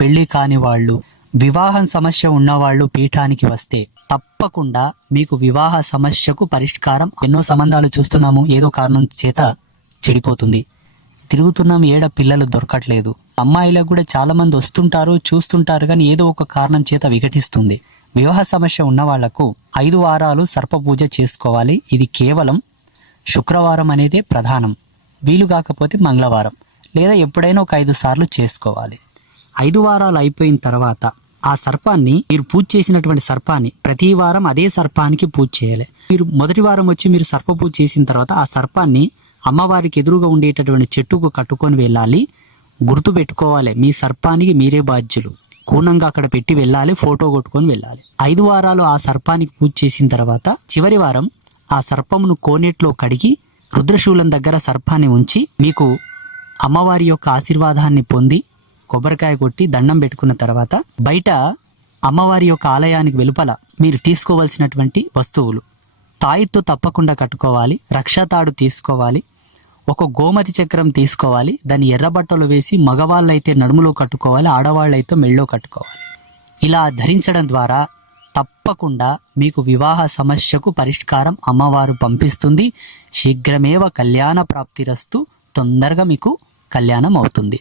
పెళ్లి కాని వాళ్ళు, వివాహం సమస్య ఉన్నవాళ్ళు పీఠానికి వస్తే తప్పకుండా మీకు వివాహ సమస్యకు పరిష్కారం. ఎన్నో సంబంధాలు చూస్తున్నాము, ఏదో కారణం చేత చెడిపోతుంది. తిరుగుతున్నాం, ఏడ పిల్లలు దొరకట్లేదు. అమ్మాయిలకు కూడా చాలా మంది వస్తుంటారు, చూస్తుంటారు, కానీ ఏదో ఒక కారణం చేత విఘటిస్తుంది. వివాహ సమస్య ఉన్న వాళ్లకు 5 వారాలు సర్ప పూజ చేసుకోవాలి. ఇది కేవలం శుక్రవారం అనేదే ప్రధానం. వీలు కాకపోతే మంగళవారం లేదా ఎప్పుడైనా ఒక 5 సార్లు చేసుకోవాలి. 5 వారాలు అయిపోయిన తర్వాత ఆ సర్పాన్ని, మీరు పూజ చేసినటువంటి సర్పాన్ని ప్రతి వారం అదే సర్పానికి పూజ చేయాలి. మీరు మొదటి వారం వచ్చి మీరు సర్ప పూజ చేసిన తర్వాత ఆ సర్పాన్ని అమ్మవారికి ఎదురుగా ఉండేటటువంటి చెట్టుకు కట్టుకొని వెళ్ళాలి. గుర్తు పెట్టుకోవాలి, మీ సర్పానికి మీరే బాధ్యులు. కూనంగా అక్కడ పెట్టి వెళ్ళాలి, ఫోటో కొట్టుకొని వెళ్ళాలి. 5 వారాలు ఆ సర్పానికి పూజ చేసిన తర్వాత చివరి వారం ఆ సర్పమును కోనేట్లో కడిగి రుద్రశూలం దగ్గర సర్పాన్ని ఉంచి మీకు అమ్మవారి యొక్క ఆశీర్వాదాన్ని పొంది కొబ్బరికాయ కొట్టి దండం పెట్టుకున్న తర్వాత బయట అమ్మవారి యొక్క ఆలయానికి వెలుపల మీరు తీసుకోవాల్సినటువంటి వస్తువులు, తాయిత్తు తప్పకుండా కట్టుకోవాలి, రక్షాతాడు తీసుకోవాలి, ఒక గోమతి చక్రం తీసుకోవాలి, దాన్ని ఎర్రబట్టలు వేసి మగవాళ్ళైతే నడుములో కట్టుకోవాలి, ఆడవాళ్ళైతే మెళ్ళో కట్టుకోవాలి. ఇలా ధరించడం ద్వారా తప్పకుండా మీకు వివాహ సమస్యకు పరిష్కారం అమ్మవారు పంపిస్తుంది. శీఘ్రమేవ కళ్యాణ ప్రాప్తిరస్తు, తొందరగా మీకు కళ్యాణం అవుతుంది.